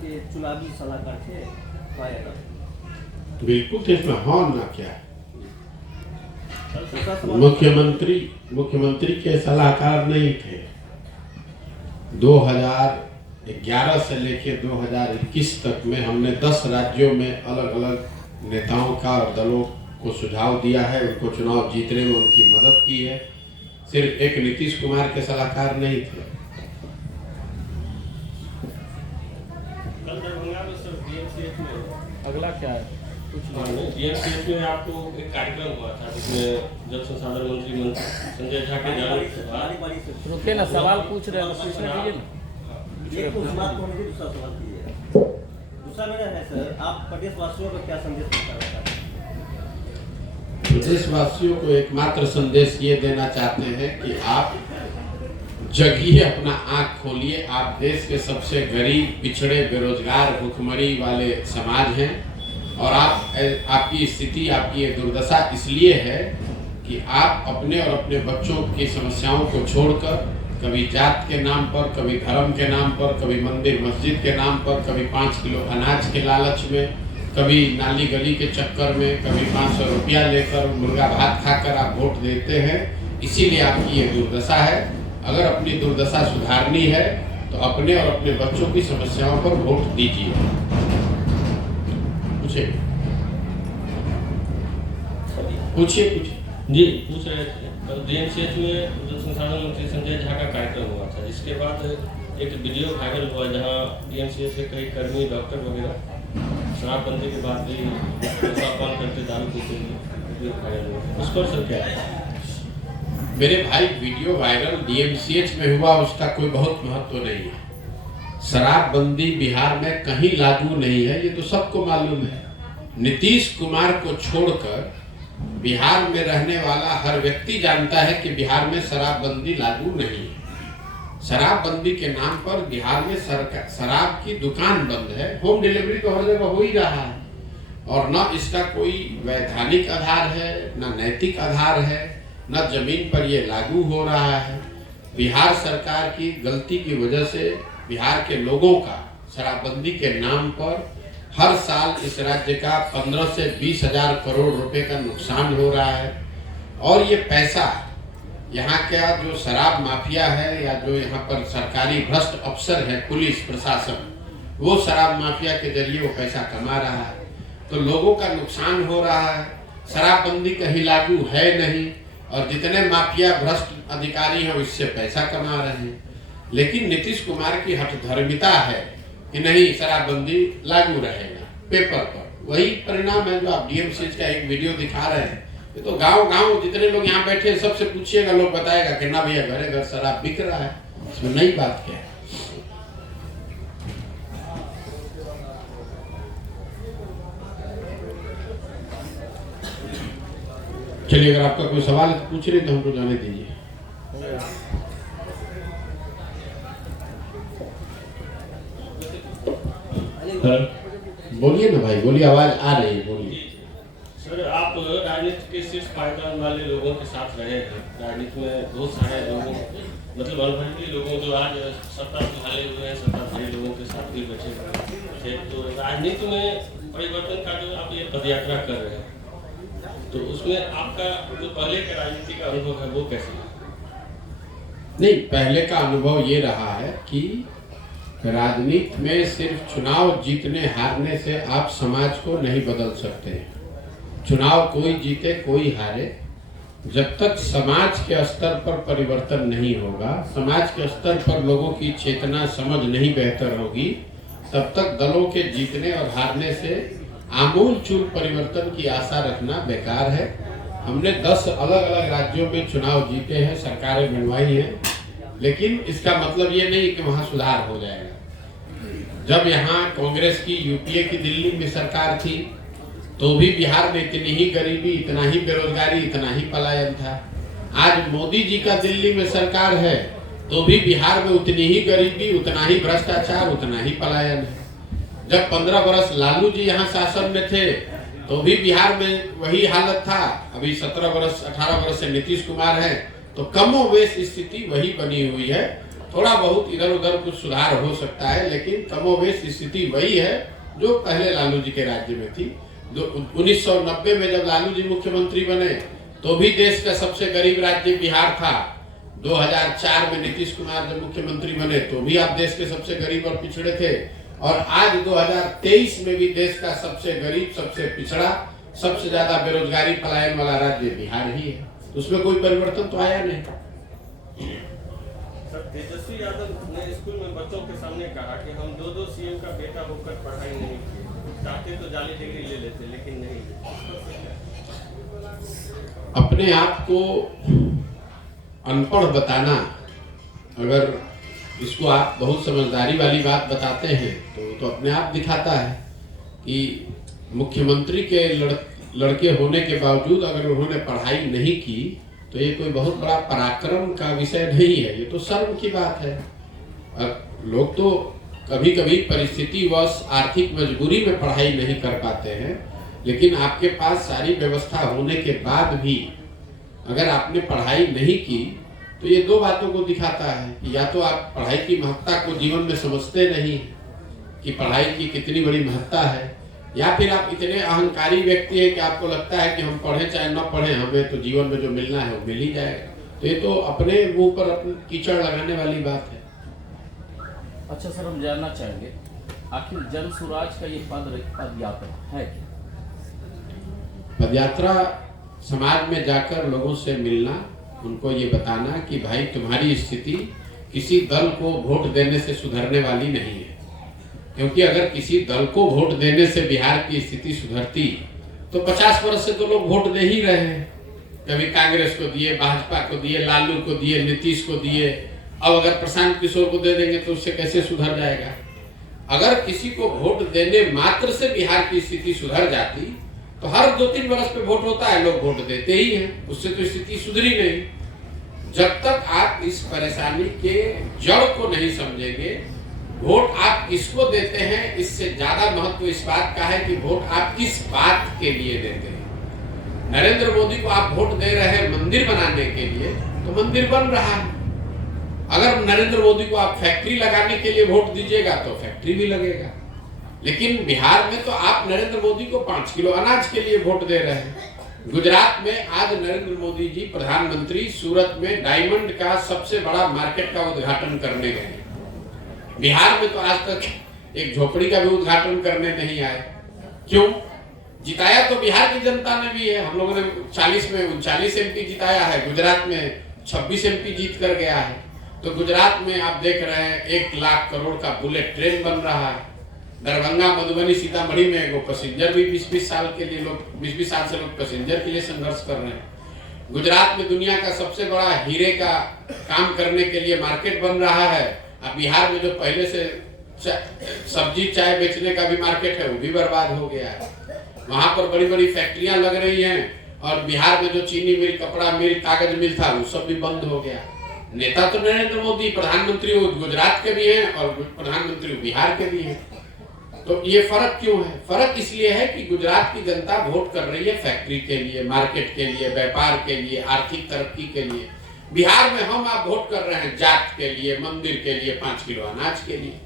के चुनावी सलाहकार थे मायावती? बिल्कुल थे, इसमें हाँ ना क्या है। दूसरा सवाल, मुख्यमंत्री के सलाहकार नहीं थे। 2011 से लेकर 2021 तक में हमने 10 राज्यों में अलग अलग नेताओं का और दलों को सुझाव दिया है, उनको चुनाव जीतने में उनकी मदद की है। सिर्फ एक नीतीश कुमार के सलाहकार नहीं थे। कल दरभंगा में सर डीएमसीएच में अगला क्या है? डीएमसीएच में आपको एक कार्यक्रम हुआ था जिसमें जल संसाधन मंत्री संजय झा के जाने रुके ना, सवाल पूछ रहे हैं, पूछने दीजिए ना। एक कुछ बात होने की दूसरा सवाल कीजिए। दूसरा मेरा है सर, आप प्रदेशवासियों को क्या संदेश देना चाहते हैं? प्रदेशवासियों को एकमात्र संदेश ये देना चाहते हैं कि आप जगिए, अपना आंख खोलिए। आप देश के सबसे गरीब, पिछड़े, बेरोजगार, भूखमरी वाले समाज हैं और आपकी स्थिति, आपकी ये दुर्दशा इसलिए है कि आप अपने और अपने बच्चों की समस्याओं को छोड़कर कभी जात के नाम पर, कभी धर्म के नाम पर, कभी मंदिर मस्जिद के नाम पर, कभी 5 किलो अनाज के लालच में, कभी नाली गली के चक्कर में, कभी 500 रुपया लेकर मुर्गा भात खाकर आप वोट देते हैं। इसीलिए आपकी ये दुर्दशा है। अगर अपनी दुर्दशा सुधारनी है तो अपने और अपने बच्चों की समस्याओं पर वोट दीजिए। पूछिए कुछ। जी पूछ रहे थे, कल डीएमसीएच में जल संसाधन मंत्री संजय झा का कार्यक्रम हुआ था, जिसके बाद एक वीडियो वायरल हुआ जहां डीएमसीएच के कई कर्मी, डॉक्टर वगैरह शराबबंदी के बाद भी नशापान करते, दारू पीते वीडियो वायरल हुआ। उस पर सर क्या है? मेरे भाई, वीडियो वायरल डीएमसीएच में हुआ, उसका कोई बहुत महत्व नहीं है। शराबबंदी बिहार में कहीं लागू नहीं है, ये तो सबको मालूम है। नीतीश कुमार को छोड़कर बिहार में रहने वाला हर व्यक्ति जानता है कि बिहार में शराबबंदी लागू नहीं है। शराबबंदी के नाम पर बिहार में शराब की दुकान बंद है। होम डिलीवरी तो हर जगह हो ही रहा है और न इसका कोई वैधानिक आधार है, न नैतिक आधार है, न जमीन पर ये लागू हो रहा है। बिहार सरकार की गलती की वजह से बिहार के लोगों का शराबबंदी के नाम पर हर साल इस राज्य का 15 से 20 हजार करोड़ रुपए का नुकसान हो रहा है। और ये पैसा यहाँ का जो शराब माफिया है या जो यहाँ पर सरकारी भ्रष्ट अफसर है, पुलिस प्रशासन, वो शराब माफिया के जरिए वो पैसा कमा रहा है। तो लोगों का नुकसान हो रहा है। शराबबंदी कहीं लागू है नहीं और जितने माफिया भ्रष्ट अधिकारी हैं इससे पैसा कमा रहे हैं। लेकिन नीतीश कुमार की हठधर्मिता है कि नहीं, शराबबंदी लागू रहेगा पेपर पर। वही परिणाम है जो आप डीएमसीएच का एक वीडियो दिखा रहे हैं। ये तो गांव जितने लोग यहाँ बैठे हैं सबसे पूछिएगा, लोग बताएगा कि ना भैया घरे घर शराब बिक रहा है। इसमें नई बात क्या है? चलिए, अगर आपका कोई सवाल है तो पूछ रहे तो हमको जाने दीजिए। बोलिए ना भाई, बोलिए, आवाज आ रही है, बोलिए। सर, आप राजनीति के शीर्ष पायदान वाले लोगों के साथ रहे हैं। राजनीति में बहुत सारे लोगों, मतलब अनुभवी लोगों जो आज सत्ता संभाले हुए हैं, सत्ताधारी लोगों के साथ भी बैठे थे। तो राजनीति में परिवर्तन का जो आप ये पदयात्रा कर रहे हैं, तो उसमें आपका जो पहले का राजनीति का अनुभव है वो कैसे? नहीं, पहले का अनुभव ये रहा है कि राजनीति में सिर्फ चुनाव जीतने हारने से आप समाज को नहीं बदल सकते। चुनाव कोई जीते कोई हारे, जब तक समाज के स्तर पर परिवर्तन नहीं होगा, समाज के स्तर पर लोगों की चेतना समझ नहीं बेहतर होगी, तब तक दलों के जीतने और हारने से आमूल चूल परिवर्तन की आशा रखना बेकार है। हमने 10 अलग अलग राज्यों में चुनाव जीते हैं, सरकारें बनवाई हैं, लेकिन इसका मतलब ये नहीं कि वहाँ सुधार हो जाएगा। जब यहाँ कांग्रेस की, यूपीए की दिल्ली में सरकार थी तो भी बिहार में इतनी ही गरीबी, इतना ही बेरोजगारी, इतना ही पलायन था। आज मोदी जी का दिल्ली में सरकार है तो भी बिहार में उतनी ही गरीबी, उतना ही भ्रष्टाचार, उतना ही पलायन है। जब 15 वर्ष लालू जी यहाँ शासन में थे तो भी बिहार में वही हालत था। अभी 17 वर्ष 18 वर्ष से नीतीश कुमार है तो कमोबेश स्थिति वही बनी हुई है। थोड़ा बहुत इधर उधर कुछ सुधार हो सकता है, लेकिन कमोवेश स्थिति वही है जो पहले लालू जी के राज्य में थी। 1990 में जब लालू जी मुख्यमंत्री बने तो भी देश का सबसे गरीब राज्य बिहार था। 2004 में नीतीश कुमार जब मुख्यमंत्री बने तो भी आप देश के सबसे गरीब और पिछड़े थे, और आज 2023 में भी देश का सबसे गरीब, सबसे पिछड़ा, सबसे ज्यादा बेरोजगारी पलायन वाला राज्य बिहार ही है। तो उसमें कोई परिवर्तन तो आया नहीं। सर, तेजस्वी यादव ने स्कूल में बच्चों के सामने कहा कि हम 2 सीएम का बेटा होकर पढ़ाई नहीं किए, चाहते तो जाली डिग्री ले लेते लेकिन नहीं। अपने आप को अनपढ़ बताना, अगर इसको आप बहुत समझदारी वाली बात बताते हैं तो अपने आप दिखाता है कि मुख्यमंत्री के लड़के होने के बावजूद अगर उन्होंने पढ़ाई नहीं की तो ये कोई बहुत बड़ा पराक्रम का विषय नहीं है, ये तो शर्म की बात है। लोग तो कभी कभी परिस्थितिवश आर्थिक मजबूरी में पढ़ाई नहीं कर पाते हैं, लेकिन आपके पास सारी व्यवस्था होने के बाद भी अगर आपने पढ़ाई नहीं की तो ये दो बातों को दिखाता है कि या तो आप पढ़ाई की महत्ता को जीवन में समझते नहीं कि पढ़ाई की कितनी बड़ी महत्ता है, या फिर आप इतने अहंकारी व्यक्ति हैं कि आपको लगता है कि हम पढ़े चाहे न पढ़े, हमें तो जीवन में जो मिलना है वो मिल ही जाएगा। तो ये तो अपने मुंह पर अपनी कीचड़ लगाने वाली बात है। अच्छा सर, हम जानना चाहेंगे आखिर जन स्वराज का ये पदयात्रा है क्या? पदयात्रा समाज में जाकर लोगों से मिलना, उनको ये बताना कि भाई तुम्हारी स्थिति किसी दल को वोट देने से सुधरने वाली नहीं है, क्योंकि अगर किसी दल को वोट देने से बिहार की स्थिति सुधरती तो 50 वर्ष से तो लोग वोट दे ही रहे हैं। कभी कांग्रेस को दिए, भाजपा को दिए, लालू को दिए, नीतीश को दिए, अब अगर प्रशांत किशोर को दे देंगे तो उससे कैसे सुधर जाएगा? अगर किसी को वोट देने मात्र से बिहार की स्थिति सुधर जाती तो हर 2-3 वर्ष पे वोट होता है, लोग वोट देते ही हैं, उससे तो स्थिति सुधरी नहीं। जब तक आप इस परेशानी के जड़ को नहीं समझेंगे, वोट आप किसको देते हैं इससे ज्यादा महत्व इस बात का है कि वोट आप किस बात के लिए देते हैं। नरेंद्र मोदी को आप वोट दे रहे हैं मंदिर बनाने के लिए तो मंदिर बन रहा है। अगर नरेंद्र मोदी को आप फैक्ट्री लगाने के लिए वोट दीजिएगा तो फैक्ट्री भी लगेगा। लेकिन बिहार में तो आप नरेंद्र मोदी को 5 किलो अनाज के लिए वोट दे रहे हैं। गुजरात में आज नरेंद्र मोदी जी प्रधानमंत्री सूरत में डायमंड का सबसे बड़ा मार्केट का उद्घाटन करने गए। बिहार में तो आज तक एक झोपड़ी का भी उद्घाटन करने नहीं आए। क्यों? जिताया तो बिहार की जनता ने भी है। हम लोगों ने 40 में 39 एमपी जिताया है, गुजरात में 26 एमपी जीत कर गया है। तो गुजरात में आप देख रहे हैं 1 लाख करोड़ का बुलेट ट्रेन बन रहा है। दरभंगा, मधुबनी, सीतामढ़ी में वो पैसेंजर भी 20-20 साल के लिए लोग 20-20 साल से लोग पैसेंजर के लिए संघर्ष कर रहे हैं। गुजरात में दुनिया का सबसे बड़ा हीरे का काम करने के लिए मार्केट बन रहा है। अब बिहार में जो पहले से सब्जी चाय बेचने का भी मार्केट है वो भी बर्बाद हो गया है। वहां पर बड़ी बड़ी फैक्ट्रियां लग रही हैं और बिहार में जो चीनी मिल, कपड़ा मिल, कागज मिल था वो सब भी बंद हो गया। नेता तो नरेंद्र मोदी प्रधानमंत्री गुजरात के भी हैं और प्रधानमंत्री बिहार के भी हैं। तो ये फर्क क्यों है? फर्क इसलिए है कि गुजरात की जनता वोट कर रही है फैक्ट्री के लिए, मार्केट के लिए, व्यापार के लिए, आर्थिक तरक्की के लिए। बिहार में हम आप वोट कर रहे हैं जात के लिए, मंदिर के लिए, 5 किलो अनाज के लिए।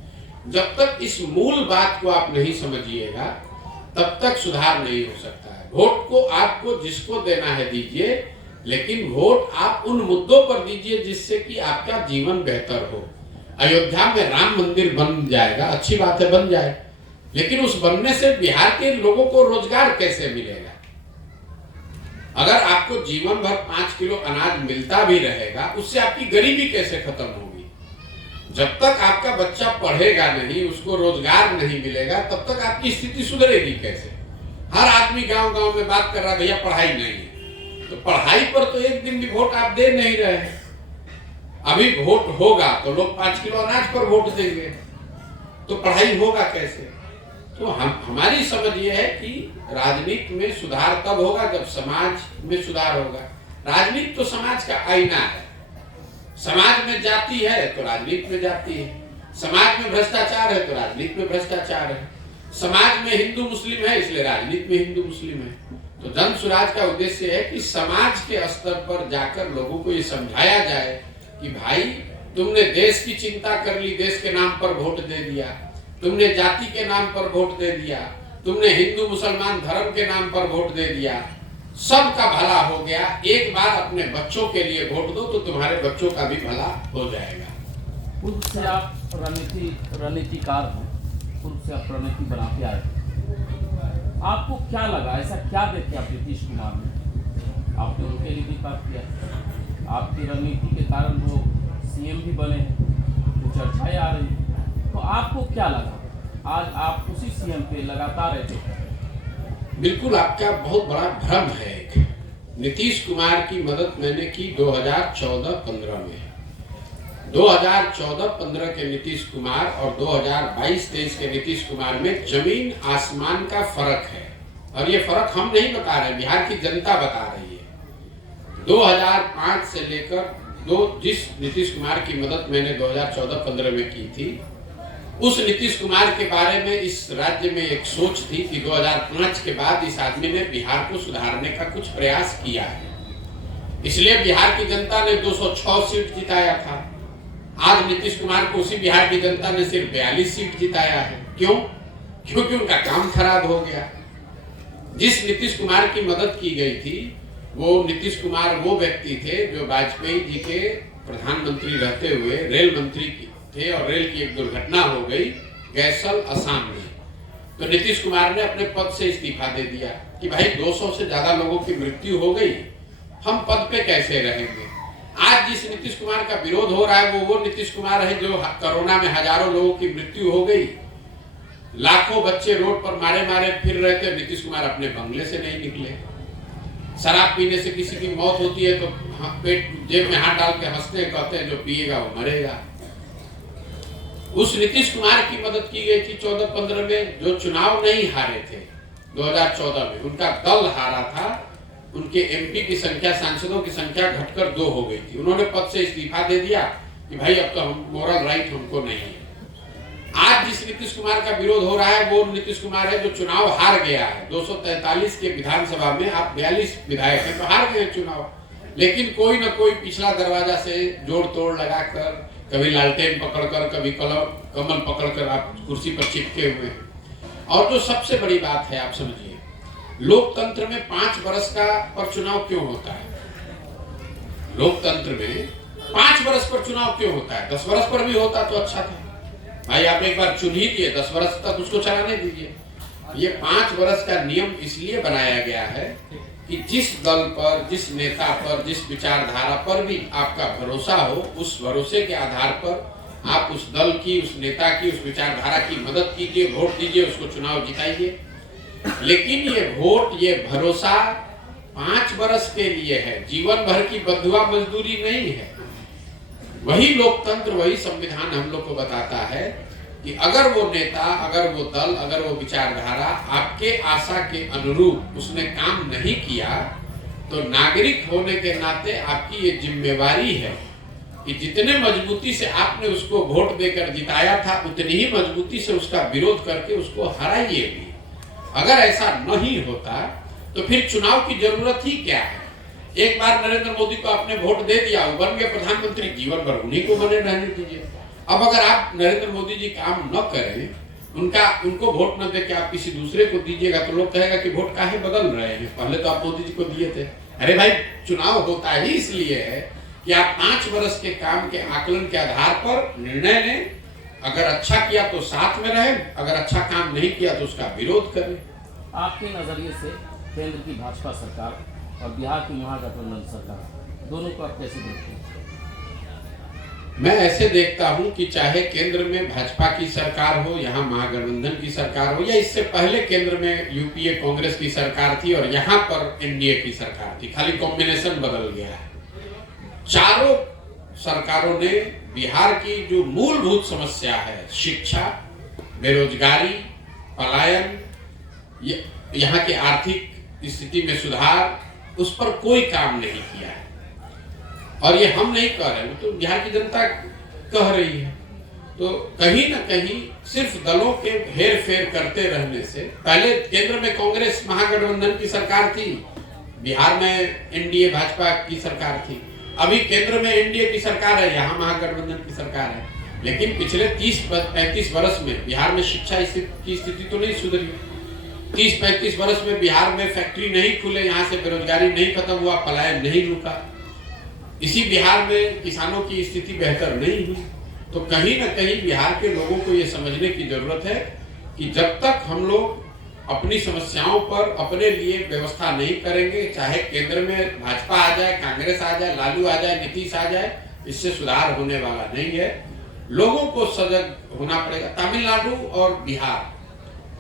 जब तक इस मूल बात को आप नहीं समझिएगा तब तक सुधार नहीं हो सकता है। वोट को आपको जिसको देना है दीजिए, लेकिन वोट आप उन मुद्दों पर दीजिए जिससे कि आपका जीवन बेहतर हो। अयोध्या में राम मंदिर बन जाएगा, अच्छी बात है, बन जाए, लेकिन उस बनने से बिहार के लोगों को रोजगार कैसे मिलेगा? अगर आपको जीवन भर 5 किलो अनाज मिलता भी रहेगा, उससे आपकी गरीबी कैसे खत्म होगी? जब तक आपका बच्चा पढ़ेगा नहीं, उसको रोजगार नहीं मिलेगा, तब तक आपकी स्थिति सुधरेगी कैसे? हर आदमी गांव गांव में बात कर रहा है भैया पढ़ाई नहीं है, तो पढ़ाई पर तो एक दिन भी वोट आप दे नहीं रहे हैं। अभी वोट होगा तो लोग 5 किलो अनाज पर वोट देंगे, तो पढ़ाई होगा कैसे? तो हमारी समझ ये है कि राजनीति में सुधार तब होगा जब समाज में सुधार होगा। राजनीति तो समाज का आईना है। समाज में जाति है तो राजनीति में जाति है, समाज में भ्रष्टाचार है तो राजनीति में भ्रष्टाचार है, समाज में हिंदू मुस्लिम है इसलिए राजनीति में हिंदू मुस्लिम है। तो जन स्वराज का उद्देश्य है कि समाज के स्तर पर जाकर लोगों को ये समझाया जाए कि भाई तुमने देश की चिंता कर ली, देश के नाम पर वोट दे दिया, तुमने जाति के नाम पर वोट दे दिया, तुमने हिंदू मुसलमान धर्म के नाम पर वोट दे दिया, सबका भला हो गया। एक बार अपने बच्चों के लिए वोट दो तो तुम्हारे बच्चों का भी भला हो जाएगा। पूर्व से आप रणनीतिकार हैं, पूर्व से आप रणनीति बनाते आए, आपको क्या लगा, ऐसा क्या देखे आप नीतीश कुमार में? आपने उनके लिए भी बात किया, आपकी रणनीति के कारण वो सीएम भी बने हैं, तो चर्चाएं आ रही हैं, तो आपको क्या लगा? आज आप उसी सीएम पे लगातार रहते हैं। बिल्कुल, आपका बहुत बड़ा भ्रम है। एक नीतीश कुमार की मदद मैंने की 2014-15 में। 2014-15 के नीतीश कुमार और 2022-23 के नीतीश कुमार में जमीन आसमान का फर्क है, और ये फर्क हम नहीं बता रहे, बिहार की जनता बता रही है। 2005 से लेकर जिस नीतीश कुमार की मदद मैंने 2014-15 में की थी, उस नीतीश कुमार के बारे में इस राज्य में एक सोच थी कि 2005 के बाद इस आदमी ने बिहार को सुधारने का कुछ प्रयास किया है, इसलिए बिहार की जनता ने 206 सीट जिताया था। आज नीतीश कुमार को उसी बिहार की जनता ने सिर्फ 42 सीट जिताया है। क्यों? क्योंकि उनका काम खराब हो गया। जिस नीतीश कुमार की मदद की गई थी, वो नीतीश कुमार वो व्यक्ति थे जो वाजपेयी जी के प्रधानमंत्री रहते हुए रेल मंत्री थे, और रेल की एक दुर्घटना हो गई गैसल असम में, तो नीतीश कुमार ने अपने पद से इस्तीफा दे दिया कि भाई 200 से ज्यादा लोगों की मृत्यु हो गई, हम पद पे कैसे रहेंगे। आज जिस नीतीश कुमार का विरोध हो रहा है वो नीतीश कुमार है जो कोरोना में हजारों लोगों की मृत्यु हो गई, लाखों बच्चे रोड पर मारे मारे फिर रहे थे, नीतीश कुमार अपने बंगले से नहीं निकले। शराब पीने से किसी की मौत होती है तो पेट जेब में हाथ डाल के हंसते कहते हैं जो पिएगा वो मरेगा। उस नीतीश कुमार की मदद की गई थी 14-15 में, जो चुनाव नहीं हारे थे 2014 में, उनका दल हारा था, उनके एमपी की संख्या, सांसदों की संख्या घटकर 2 हो गई थी। उन्होंने पद से इस्तीफा दे दिया कि भाई अब तो हम मोरल राइट हमको नहीं है। आज जिस नीतीश कुमार का विरोध हो रहा है वो नीतीश कुमार है जो चुनाव हार गया है। 243 के विधानसभा में आप 42 विधायक हैं तो हार गए चुनाव, लेकिन कोई ना कोई पिछला दरवाजा से जोड़ तोड़ लगाकर, कभी लालटेन पकड़कर, कभी कमल पकड़कर आप कुर्सी पर चिपके हुए हैं। और जो सबसे बड़ी बात है, आप समझिए, लोकतंत्र में 5 वर्ष का पर चुनाव क्यों होता है? लोकतंत्र में 5 वर्ष पर चुनाव क्यों होता है? 10 वर्ष पर भी होता तो अच्छा था भाई, आप एक बार चुन ही दिए, 10 वर्ष तक उसको चलाने दीजिए। ये 5 वर्ष का नियम इसलिए बनाया गया है कि जिस दल पर, जिस नेता पर, जिस विचारधारा पर भी आपका भरोसा हो, उस भरोसे के आधार पर आप उस दल की, उस नेता की, उस विचारधारा की मदद कीजिए, वोट दीजिए, उसको चुनाव जिताइए। लेकिन ये वोट, ये भरोसा 5 वर्ष के लिए है, जीवन भर की बंधुआ मजदूरी नहीं है। वही लोकतंत्र, वही संविधान हम लोग को बताता है कि अगर वो नेता, अगर वो दल, अगर वो विचारधारा आपके आशा के अनुरूप उसने काम नहीं किया, तो नागरिक होने के नाते आपकी ये जिम्मेवारी है कि जितने मजबूती से आपने उसको वोट देकर जिताया था, उतनी ही मजबूती से उसका विरोध करके उसको हराइए भी। अगर ऐसा नहीं होता तो फिर चुनाव की जरूरत ही क्या है? एक बार नरेंद्र मोदी को आपने वोट दे दिया, वो बन गए प्रधानमंत्री, जीवन भर उन्हीं को बने रहने दीजिए। अब अगर आप नरेंद्र मोदी जी काम न करें, उनको वोट न दे के आप किसी दूसरे को दीजिएगा, तो लोग कहेगा कि वोट काहे बदल रहे हैं, पहले तो आप मोदी जी को दिए थे। अरे भाई, चुनाव होता ही इसलिए है कि आप 5 वर्ष के काम के आकलन के आधार पर निर्णय लें। अगर अच्छा किया तो साथ में रहें, अगर अच्छा काम नहीं किया तो उसका विरोध करें। आपके नजरिए से केंद्र की भाजपा सरकार और बिहार की महागठबंधन सरकार, दोनों को आप कैसे देखते हैं? मैं ऐसे देखता हूं कि चाहे केंद्र में भाजपा की सरकार हो, यहाँ महागठबंधन की सरकार हो, या इससे पहले केंद्र में यूपीए कांग्रेस की सरकार थी और यहाँ पर एनडीए की सरकार थी, खाली कॉम्बिनेशन बदल गया है। चारों सरकारों ने बिहार की जो मूलभूत समस्या है, शिक्षा, बेरोजगारी, पलायन, यहाँ की आर्थिक स्थिति में सुधार, उस पर कोई काम नहीं किया है। और ये हम नहीं कह रहे, तो बिहार की जनता कह रही है। तो कहीं ना कहीं सिर्फ दलों के हेर फेर करते रहने से, पहले केंद्र में कांग्रेस महागठबंधन की सरकार थी, बिहार में एनडीए भाजपा की सरकार थी, अभी केंद्र में एनडीए की सरकार है, यहाँ महागठबंधन की सरकार है, लेकिन पिछले 30-35 वर्ष में बिहार में शिक्षा की स्थिति तो नहीं सुधरी। 30-35 वर्ष में बिहार में फैक्ट्री नहीं खुले, यहाँ से बेरोजगारी नहीं खत्म हुआ, पलायन नहीं रुका। इसी बिहार में किसानों की स्थिति बेहतर नहीं हुई। तो कहीं ना कहीं बिहार के लोगों को ये समझने की जरूरत है कि जब तक हम लोग अपनी समस्याओं पर अपने लिए व्यवस्था नहीं करेंगे, चाहे केंद्र में भाजपा आ जाए, कांग्रेस आ जाए, लालू आ जाए, नीतीश आ जाए, इससे सुधार होने वाला नहीं है। लोगों को सजग होना पड़ेगा। तमिलनाडु और बिहार,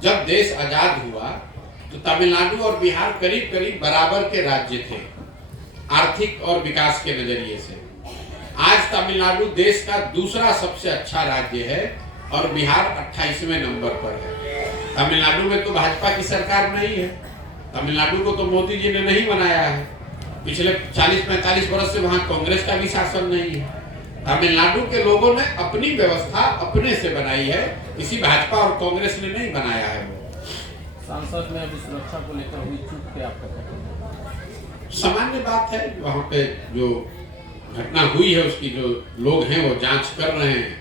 जब देश आजाद हुआ तो तमिलनाडु और बिहार करीब करीब बराबर के राज्य थे आर्थिक और विकास के नजरिए से। आज तमिलनाडु देश का दूसरा सबसे अच्छा राज्य है और बिहार 28वें नंबर पर है। तमिलनाडु में तो भाजपा की सरकार नहीं है, तमिलनाडु को तो मोदी जी ने नहीं बनाया है। पिछले 40-45 वर्ष से वहां कांग्रेस का भी शासन नहीं है। तमिलनाडु के लोगों ने अपनी व्यवस्था अपने से बनाई है, किसी भाजपा और कांग्रेस ने नहीं बनाया है। वो सांसद में अभी सुरक्षा को लेकर हुई चूक पे आपका सामान्य बात है। वहां पे जो घटना हुई है उसकी जो लोग हैं वो जांच कर रहे हैं।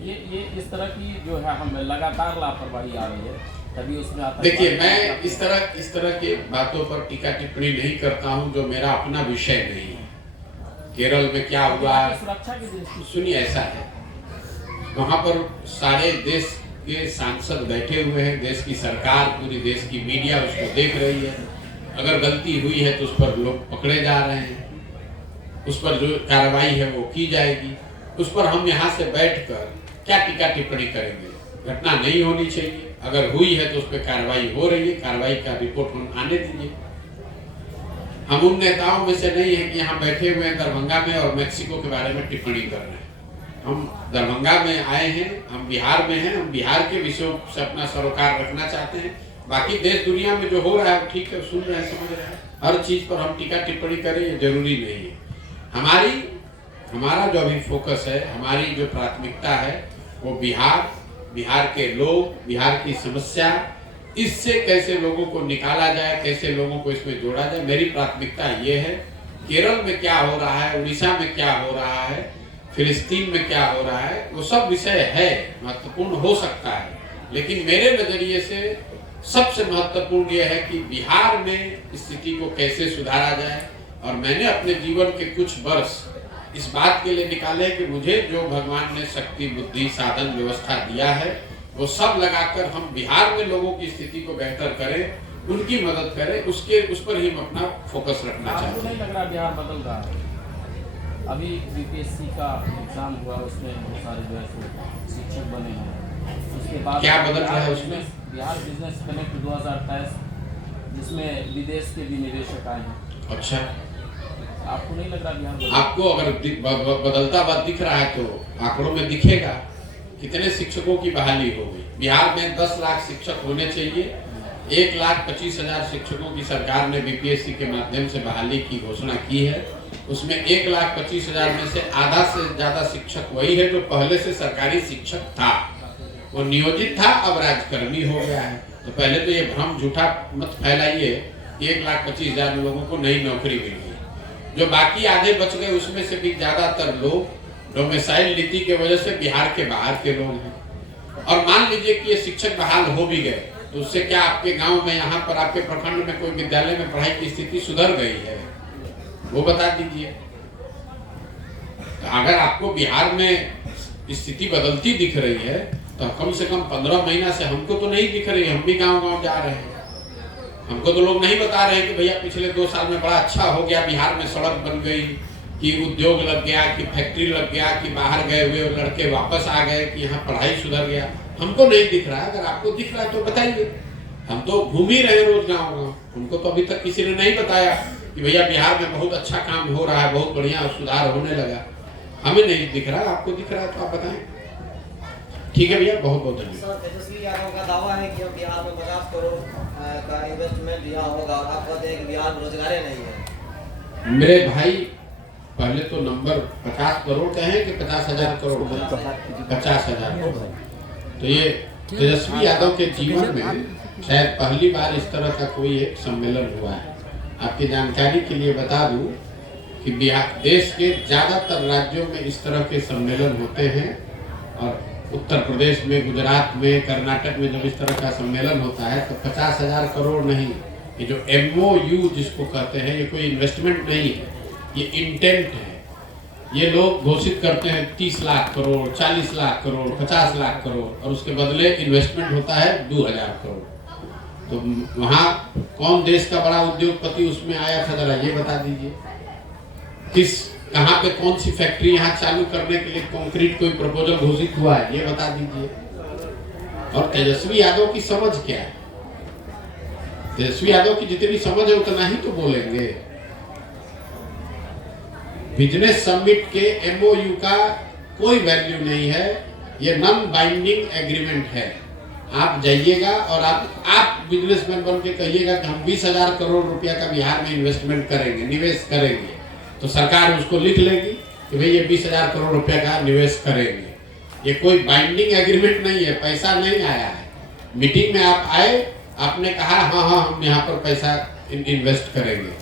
ये इस तरह की जो है हमें लगातार लापरवाही आ रही है, तभी उसमें आता। देखिए, मैं इस तरह की बातों पर टीका टिप्पणी नहीं करता हूं जो मेरा अपना विषय नहीं है। केरल में क्या हुआ, सुरक्षा की दृष्टि सुनिए, ऐसा है वहां पर सारे देश के सांसद बैठे हुए हैं, देश की सरकार, पूरी देश की मीडिया उसको देख रही है। अगर गलती हुई है तो उस पर लोग पकड़े जा रहे हैं, उस पर जो कार्रवाई है वो की जाएगी। उस पर हम यहाँ से बैठकर क्या टीका टिप्पणी करेंगे। घटना नहीं होनी चाहिए, अगर हुई है तो उस पर कार्रवाई हो रही है, कार्रवाई का रिपोर्ट हम आने दीजिए। हम उन नेताओं में से नहीं है कि यहाँ बैठे हुए हैं दरभंगा में और मेक्सिको के बारे में टिप्पणी कर रहे हैं। हम दरभंगा में आए हैं, हम बिहार में हैं, हम बिहार के विषयों से अपना सरोकार रखना चाहते हैं। बाकी देश दुनिया में जो हो रहा है ठीक है, सुन रहे हैं, समझ रहे हैं। हर चीज पर हम टीका टिप्पणी करें ये जरूरी नहीं है। हमारा जो अभी फोकस है, हमारी जो प्राथमिकता है वो बिहार के लोग, बिहार की समस्या, इससे कैसे लोगों को निकाला जाए, कैसे लोगों को इसमें जोड़ा जाए। मेरी प्राथमिकता ये है। केरल में क्या हो रहा है, उड़ीसा में क्या हो रहा है, फिलिस्तीन में क्या हो रहा है, वो सब विषय है, महत्वपूर्ण हो सकता है, लेकिन मेरे नजरिए से सबसे महत्वपूर्ण यह है कि बिहार में स्थिति को कैसे सुधारा जाए। और मैंने अपने जीवन के कुछ वर्ष इस बात के लिए निकाले कि मुझे जो भगवान ने शक्ति, बुद्धि, साधन, व्यवस्था दिया है वो सब लगाकर हम बिहार में लोगों की स्थिति को बेहतर करें, उनकी मदद करें, उस पर ही हम अपना फोकस रखना चाहते हैं। आपको नहीं लग रहा बिहार बदल रहा है? अभी बीपीएससी का एग्जाम हुआ, उसमें बहुत सारे जो है शिक्षक बने हैं, उसके बाद क्या बदल रहा है उसमें? बिहार बिजनेस कनेक्ट 2023, जिसमें विदेश के भी निवेशक आए हैं। अच्छा, आपको नहीं लग रहा बिहार आपको अगर बदलता बात दिख रहा है तो आंकड़ों में दिखेगा कितने शिक्षकों की बहाली हो गई। बिहार में 10 लाख शिक्षक होने चाहिए, 1,25,000 शिक्षकों की सरकार ने बीपीएससी के माध्यम से बहाली की घोषणा की है। उसमें 1,25,000 में से आधा से ज्यादा शिक्षक वही है जो पहले से सरकारी शिक्षक था, वो नियोजित था, अब राजकर्मी हो गया है। तो पहले तो ये भ्रम झूठा मत फैलाइए, 1,25,000 लोगों को नई नौकरी मिली। जो बाकी आधे बच गए उसमें से भी ज्यादातर लोग डोमिसाइल नीति के वजह से बिहार के बाहर के लोग हैं। और मान लीजिए कि ये शिक्षक बहाल हो भी गए तो उससे क्या आपके गांव में, यहाँ पर आपके प्रखंड में कोई विद्यालय में पढ़ाई की स्थिति सुधर गई है? वो बता दीजिए। तो अगर आपको बिहार में स्थिति बदलती दिख रही है तो कम से कम 15 महीना से हमको तो नहीं दिख रही। हम भी गांव-गांव जा रहे हैं, हमको तो लोग नहीं बता रहे कि भैया पिछले 2 साल में बड़ा अच्छा हो गया, बिहार में सड़क बन गई, कि उद्योग लग गया, कि फैक्ट्री लग गया, कि बाहर गए हुए लड़के वापस आ गए, कि यहाँ पढ़ाई सुधर गया। हमको नहीं दिख रहा है। अगर आपको दिख रहा है तो बताइए। हम तो घूम ही रहे रोज गाँव-गाँव, उनको तो अभी तक किसी ने नहीं बताया कि भैया बिहार में बहुत अच्छा काम हो रहा है, बहुत बढ़िया सुधार होने लगा। हमें नहीं दिख रहा, आपको दिख रहा है तो आप बताएं। ठीक है भैया, बहुत बहुत धन्यवाद। तेजस्वी यादव का दावा है कि बिहार में 50 करोड़ का इन्वेस्टमेंट दिया होगा और आप कहते हैं कि बिहार में रोजगार नहीं है। मेरे भाई, पहले तो नंबर 50 करोड़ का है कि 50,000 करोड़? 50,000 करोड़। तो ये तेजस्वी यादव के जीवन में शायद पहली बार इस तरह का कोई एक सम्मेलन हुआ है। आपकी जानकारी के लिए बता दूं कि बिहार देश के ज़्यादातर राज्यों में इस तरह के सम्मेलन होते हैं, और उत्तर प्रदेश में, गुजरात में, कर्नाटक में जब इस तरह का सम्मेलन होता है तो 50,000 करोड़ नहीं, ये जो MOU जिसको कहते हैं, ये कोई इन्वेस्टमेंट नहीं है, ये इंटेंट है। ये लोग घोषित करते हैं 30 लाख करोड़, 40 लाख करोड़, 50 लाख करोड़, और उसके बदले इन्वेस्टमेंट होता है 2000 करोड़। तो वहाँ कौन देश का बड़ा उद्योगपति उसमें आया था, जरा ये बता दीजिए। कहाँ पे कौन सी फैक्ट्री यहाँ चालू करने के लिए कंक्रीट कोई प्रपोजल घोषित हुआ है, ये बता दीजिए। और तेजस्वी यादव की समझ क्या है? तेजस्वी यादव की जितनी समझ है उतना ही तो बोलेंगे। बिजनेस समिट के MOU का कोई वैल्यू नहीं है, ये नॉन बाइंडिंग एग्रीमेंट है। आप जाइएगा और आप बिजनेसमैन बन के कहिएगा कि हम 20,000 करोड़ रुपया का बिहार में इन्वेस्टमेंट करेंगे, निवेश करेंगे, तो सरकार उसको लिख लेगी कि भाई ये 20,000 करोड़ रुपया का निवेश करेंगे। ये कोई बाइंडिंग एग्रीमेंट नहीं है, पैसा नहीं आया है। मीटिंग में आप आए, आपने कहा हाँ हाँ हम यहाँ पर पैसा इन्वेस्ट करेंगे।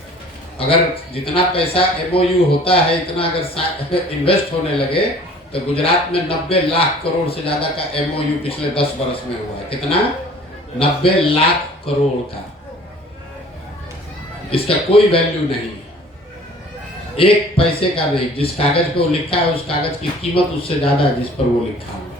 अगर जितना पैसा MOU होता है इतना अगर इन्वेस्ट होने लगे तो गुजरात में 90 लाख करोड़ से ज्यादा का MOU पिछले 10 वर्ष में हुआ है। कितना? 90 लाख करोड़ का। इसका कोई वैल्यू नहीं है, एक पैसे का नहीं। जिस कागज पे वो लिखा है उस कागज की कीमत उससे ज्यादा है जिस पर वो लिखा हुआ है।